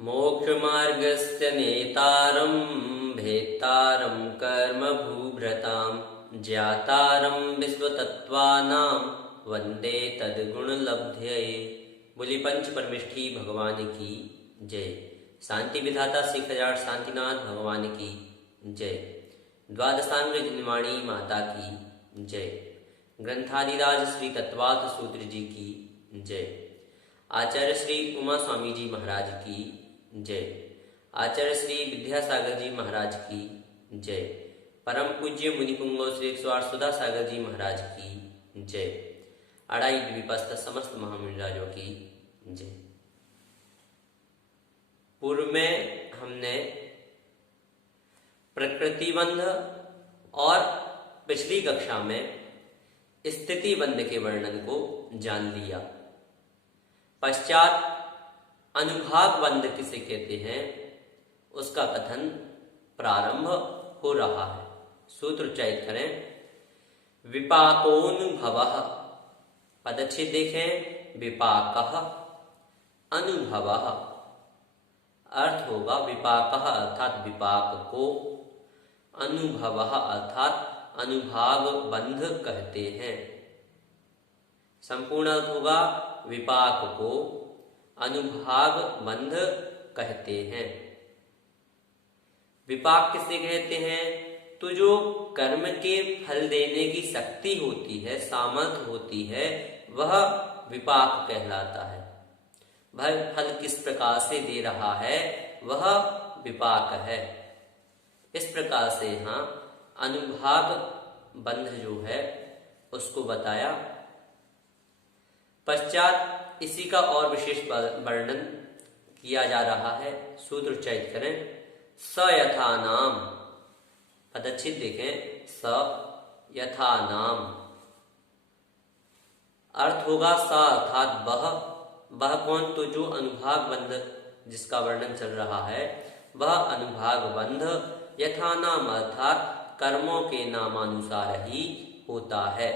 मोक्षमार्गस्य नेतारं भेत्तारं कर्मभूभृतां ज्ञातारं विश्वतत्त्वानां वन्दे तद्गुणलब्धये। बोली पंच परमेष्ठी भगवान की जय। शांति विधाता श्री खजाड़ शांतिनाथ भगवान की जय। द्वादशांग निर्माणी माता की जय। ग्रंथादिराज श्री तत्वार्थ सूत्र जी की जय। आचार्य श्री उमा स्वामी जी महाराज की जय। आचार्य श्री विद्यासागर जी महाराज की जय। परम पूज्य मुनिपुंगो श्री 108 सुधा सागर जी महाराज की जय। अड़ाई द्वीपस्थ समस्त महामुनिराजों की जय। पूर्व में हमने प्रकृतिबंध और पिछली कक्षा में स्थिति बंध के वर्णन को जान लिया। पश्चात अनुभाग बंध किसे कहते हैं उसका कथन प्रारंभ हो रहा है। सूत्र उच्चारित करें। विपाकोनुभवः। पदच्छेद देखें। विपाकः अनुभवः। अर्थ होगा विपाकः अर्थात विपाक को, अनुभवः अर्थात अनुभाग बंध कहते हैं। संपूर्ण अर्थ होगा विपाक को अनुभाग बंध कहते हैं। विपाक किसे कहते हैं? तो जो कर्म के फल देने की शक्ति होती है, सामर्थ्य होती है, वह विपाक कहलाता है। वह फल किस प्रकार से दे रहा है वह विपाक है। इस प्रकार से यहाँ अनुभाग बंध जो है उसको बताया। पश्चात इसी का और विशेष वर्णन किया जा रहा है। सूत्र उच्चारित करें। स यथा नाम। पदच्छेद देखें। स यथा नाम। अर्थ होगा स अर्थात वह कौन? तो जो अनुभाग बंध जिसका वर्णन चल रहा है वह अनुभाग बंध यथा नाम अर्थात कर्मों के नामानुसार ही होता है।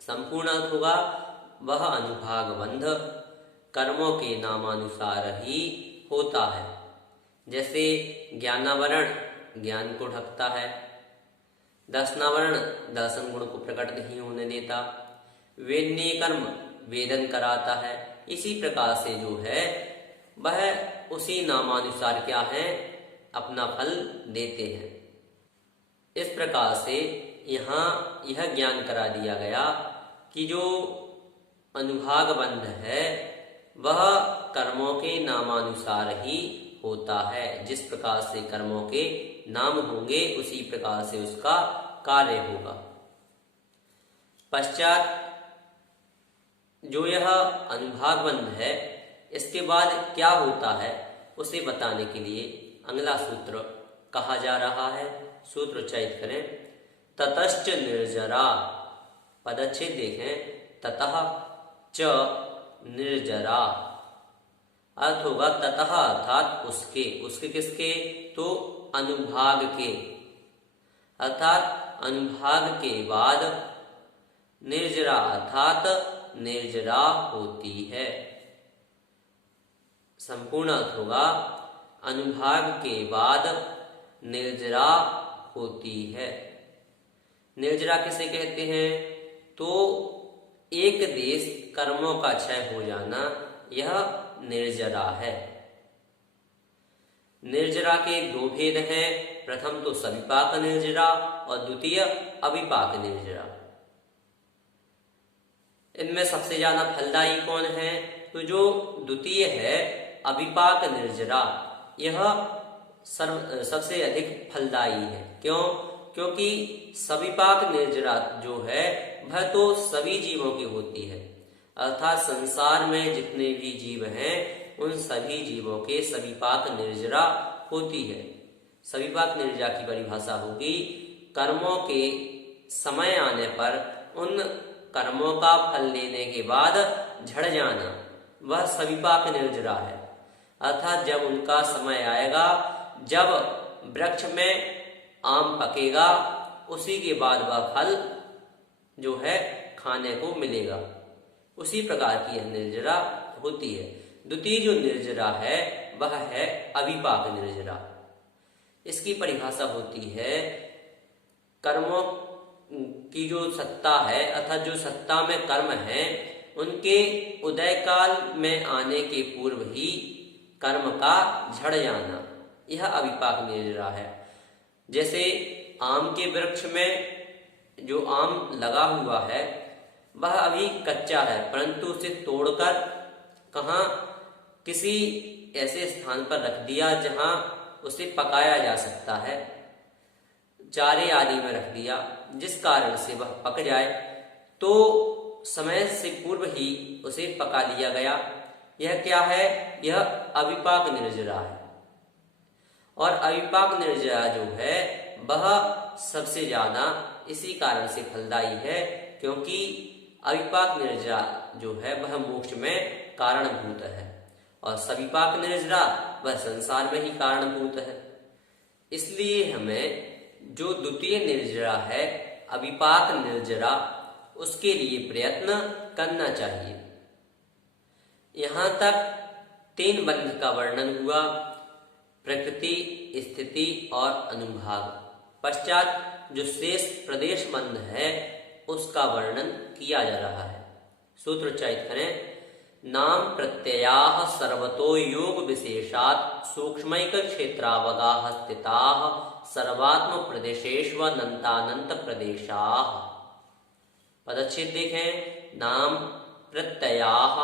संपूर्ण अर्थ होगा वह अनुभाग बंध कर्मों के नामानुसार ही होता है। जैसे ज्ञानावरण ज्ञान को ढकता है, दर्शनावरण दर्शन गुण को प्रकट नहीं होने देता, वेदनीय कर्म वेदन कराता है। इसी प्रकार से जो है वह उसी नामानुसार क्या है अपना फल देते हैं। इस प्रकार से यहाँ यह ज्ञान करा दिया गया कि जो अनुभाग बंध है वह कर्मों के नामानुसार ही होता है। जिस प्रकार से कर्मों के नाम होंगे उसी प्रकार से उसका कार्य होगा। पश्चात जो यह अनुभाग बंध है इसके बाद क्या होता है उसे बताने के लिए अगला सूत्र कहा जा रहा है। सूत्र उच्चारित करें। ततश्च निर्जरा। पदच्छेद देखें। ततः च निर्जरा। अर्थ होगा ततः अर्थात उसके किसके? तो अनुभाग के, अर्थात अनुभाग के बाद निर्जरा अर्थात निर्जरा होती है। संपूर्ण अर्थ होगा अनुभाग के बाद निर्जरा होती है। निर्जरा किसे कहते हैं? तो एक देश कर्मों का क्षय हो जाना यह निर्जरा है। निर्जरा के दो भेद हैं। प्रथम तो सविपाक निर्जरा और द्वितीय अविपाक निर्जरा। इनमें सबसे ज्यादा फलदायी कौन है? तो जो द्वितीय है अविपाक निर्जरा यह सबसे अधिक फलदायी है। क्यों? क्योंकि सविपाक निर्जरा जो है वह तो सभी जीवों की होती है, अर्थात संसार में जितने भी जीव हैं उन सभी जीवों के सविपाक निर्जरा होती है। सविपाक निर्जरा की परिभाषा होगी कर्मों के समय आने पर उन कर्मों का फल लेने के बाद झड़ जाना, वह सविपाक निर्जरा है। अर्थात जब उनका समय आएगा, जब वृक्ष में आम पकेगा, उसी के बाद वह फल जो है खाने को मिलेगा, उसी प्रकार की यह निर्जरा होती है। द्वितीय जो निर्जरा है वह है अविपाक निर्जरा। इसकी परिभाषा होती है कर्मों की जो सत्ता है अर्थात जो सत्ता में कर्म है उनके उदय काल में आने के पूर्व ही कर्म का झड़ जाना, यह अविपाक निर्जरा है। जैसे आम के वृक्ष में जो आम लगा हुआ है वह अभी कच्चा है, परंतु उसे तोड़कर कहाँ किसी ऐसे स्थान पर रख दिया जहां उसे पकाया जा सकता है, चारे आदि में रख दिया, जिस कारण से वह पक जाए, तो समय से पूर्व ही उसे पका लिया गया। यह क्या है? यह अविपाक निर्जरा है। और अविपाक निर्जरा जो है वह सबसे ज्यादा इसी कारण से फलदायी है क्योंकि अविपाक निर्जरा जो है वह मोक्ष में कारणभूत है और सविपाक निर्जरा वह संसार में ही कारणभूत है। इसलिए हमें जो द्वितीय निर्जरा है अविपाक निर्जरा, उसके लिए प्रयत्न करना चाहिए। यहाँ तक 3 बंध का वर्णन हुआ, प्रकृति, स्थिति और अनुभाग। पश्चात जो शेष प्रदेश बंध है उसका वर्णन किया जा रहा है। सूत्र उच्चारित करें। नाम प्रत्ययाः सर्वतो योग विशेषात् सूक्ष्मैक क्षेत्रावगाः स्थिताः सर्वात्म प्रदेशेष्वनन्तानंत प्रदेशाः। पदच्छेद देखें। नाम प्रत्ययाः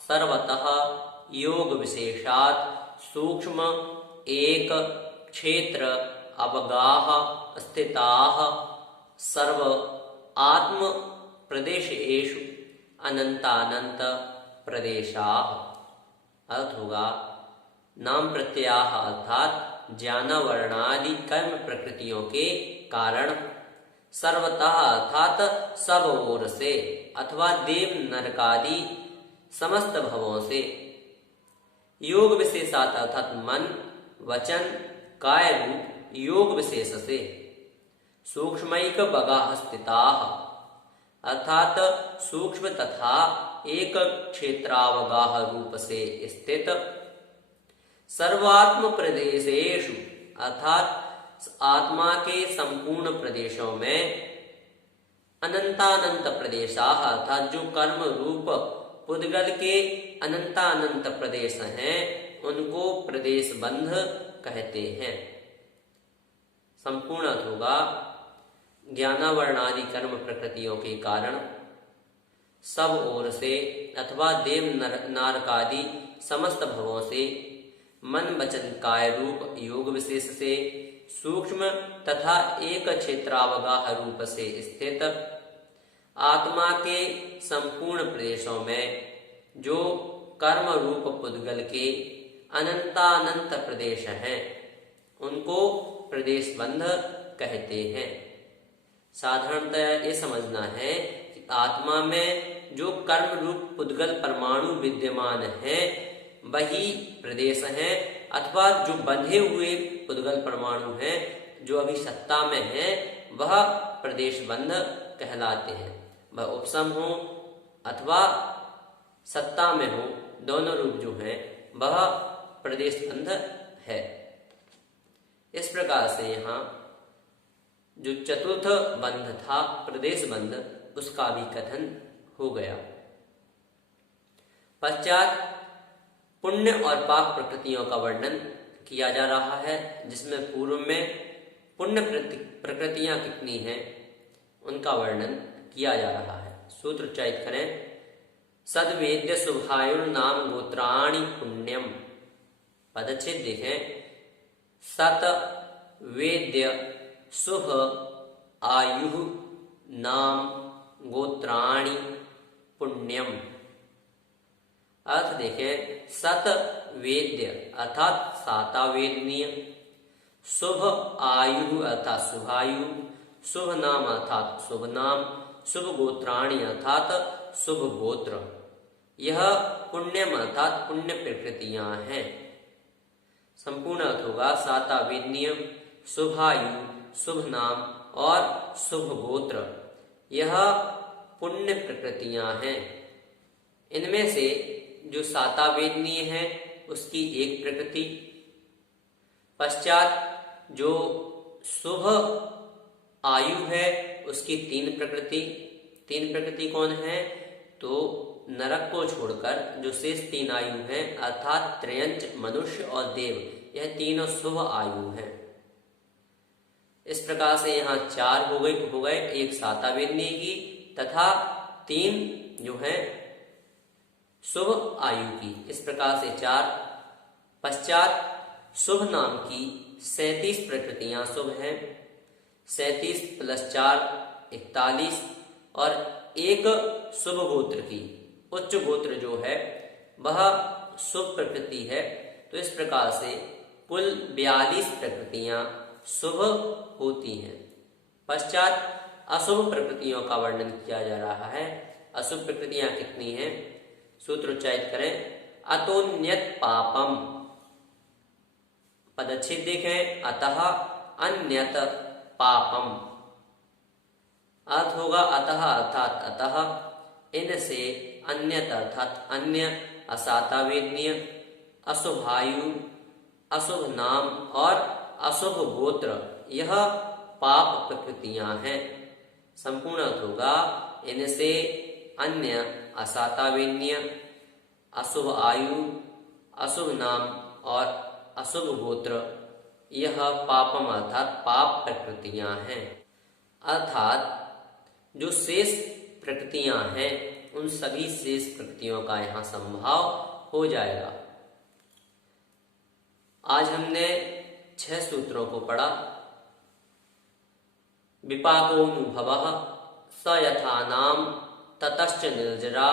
सर्वतः योग विशेषात् सूक्ष्म एक क्षेत्र अवगाः स्थिताः सर्व आत्म प्रदेशेषु अनंतानंत प्रदेशाः। अर्थ होगा नाम प्रत्ययाः अर्थात ज्ञान वर्णादि कर्म प्रकृतियों के कारण, सर्वतः अर्थात सब ओर से अथवा देव नरकादि समस्त भवों से, योग विशेषात अर्थात मन वचन काय रूप योग विशेष से, सूक्ष्मैक बगाः स्थिताः अर्थात सूक्ष्म तथा एक क्षेत्रावगाह रूप से स्थित, सर्वात्म प्रदेशेषु अर्थात आत्मा के संपूर्ण प्रदेशों में, अनंतानंत प्रदेशाः अर्थात जो कर्म रूप पुद्गल के अनंतानंत प्रदेश हैं उनको प्रदेश बंध कहते हैं। संपूर्ण होगा ज्ञानावरणादि कर्म प्रकृतियों के कारण सब ओर से अथवा देव नारकादि समस्त भवों से, मन वचन काय रूप योग विशेष से, सूक्ष्म तथा एक क्षेत्रावगाह रूप से स्थित आत्मा के संपूर्ण प्रदेशों में जो कर्म रूप पुद्गल के अनंतानंत प्रदेश हैं उनको प्रदेश बंध कहते हैं। साधारणतः ये समझना है कि आत्मा में जो कर्म रूप पुद्गल परमाणु विद्यमान हैं वही प्रदेश हैं, अथवा जो बंधे हुए पुद्गल परमाणु हैं जो अभी सत्ता में हैं वह प्रदेश बंध कहलाते हैं। वह उपसम हो अथवा सत्ता में हो, दोनों रूप जो हैं वह प्रदेश बंध है। इस प्रकार से यहाँ जो चतुर्थ बंध था प्रदेश बंध, उसका भी कथन हो गया। पश्चात पुण्य और पाप प्रकृतियों का वर्णन किया जा रहा है, जिसमें पूर्व में पुण्य प्रकृतियां कितनी हैं उनका वर्णन किया जा रहा है। सूत्र उच्चारित करें। सद्वेद्य शुभायुर नाम गोत्राणि पुण्यम। पदच्छेद देखें। सत वेद्य शुभ आयु नाम गोत्राणि पुण्यम। अर्थ देखें। सत वेद्य अर्थात साता वेदनीय, शुभ आयु अर्थात शुभायु, शुभ नाम अर्थात शुभ नाम, शुभ गोत्राणि अर्थात शुभ गोत्र, यह पुण्यम अर्थात पुण्य प्रकृतियां हैं। संपूर्ण अर्थ होगा साता वेदनीय, शुभायु, शुभ नाम और शुभ गोत्र, यह पुण्य प्रकृतियां हैं। इनमें से जो सातावेदनीय है उसकी एक प्रकृति। पश्चात जो शुभ आयु है उसकी तीन प्रकृति। तीन प्रकृति कौन है? तो नरक को छोड़कर जो शेष तीन आयु हैं अर्थात त्रयंच, मनुष्य और देव, यह तीनों शुभ आयु हैं। इस प्रकार से यहाँ चार हो गए, एक सातावेदनीय की तथा तीन जो है शुभ आयु की। इस प्रकार से चार। पश्चात शुभ नाम की 37 प्रकृतियां शुभ हैं। 37 + 4 41 और एक शुभ गोत्र की उच्च गोत्र जो है वह शुभ प्रकृति है। तो इस प्रकार से कुल 42 प्रकृतियां शुभ होती हैं। पश्चात अशुभ प्रकृतियों का वर्णन किया जा रहा है। अशुभ प्रकृतियां कितनी हैं? सूत्र उच्चारित करें। अतोन्यत पापम, पदच्छेद देखें, अतः अन्यत पापम। अर्थ होगा अतः अर्थात अतः, इनसे अन्यत अर्थात अन्य, असातावेदनीय, अशुभायु, अशुभ नाम और अशुभ गोत्र, यह पाप प्रकृतियां हैं। संपूर्ण अर्थ होगा इनसे अन्य, असातावेदनीय, अशुभ आयु, अशुभ नाम और अशुभ गोत्र, यह पापम अर्थात पाप प्रकृतियां हैं। अर्थात जो शेष प्रकृतियां हैं उन सभी शेष प्रकृतियों का यहाँ संभाव हो जाएगा। आज हमने 6 सूत्रों को पढ़ा। विपाकोऽनुभवः स यथा नाम ततश्च निर्जरा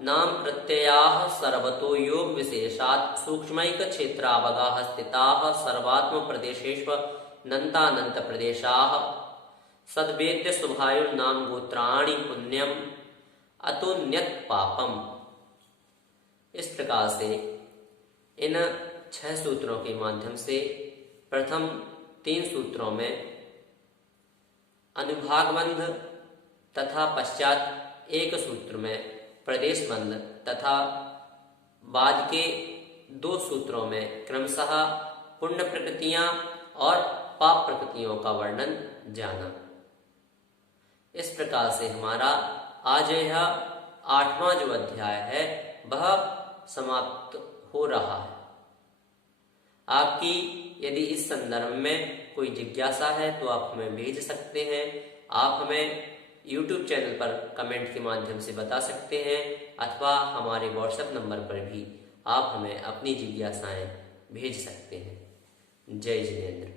नाम प्रत्ययाः सर्वतो योग विशेषात् सूक्ष्मैक क्षेत्रावगाः स्थिताः सर्वात्म प्रदेशेष्वनन्तानन्त प्रदेशाः सद्वेद्य शुभायुर्नाम गोत्राणि पुण्यम अतोन्यत पापम। इस प्रकार से इन 6 सूत्रों के माध्यम से प्रथम 3 सूत्रों में अनुभाग बंध तथा पश्चात एक सूत्र में प्रदेश बंध तथा बाद के 2 सूत्रों में क्रमशः पुण्य प्रकृतियां और पाप प्रकृतियों का वर्णन जाना। इस प्रकार से हमारा आज यह 8वां जो अध्याय है वह समाप्त हो रहा है। आपकी यदि इस संदर्भ में कोई जिज्ञासा है तो आप हमें भेज सकते हैं। आप हमें YouTube चैनल पर कमेंट के माध्यम से बता सकते हैं अथवा हमारे WhatsApp नंबर पर भी आप हमें अपनी जिज्ञासाएं भेज सकते हैं। जय जिनेंद्र।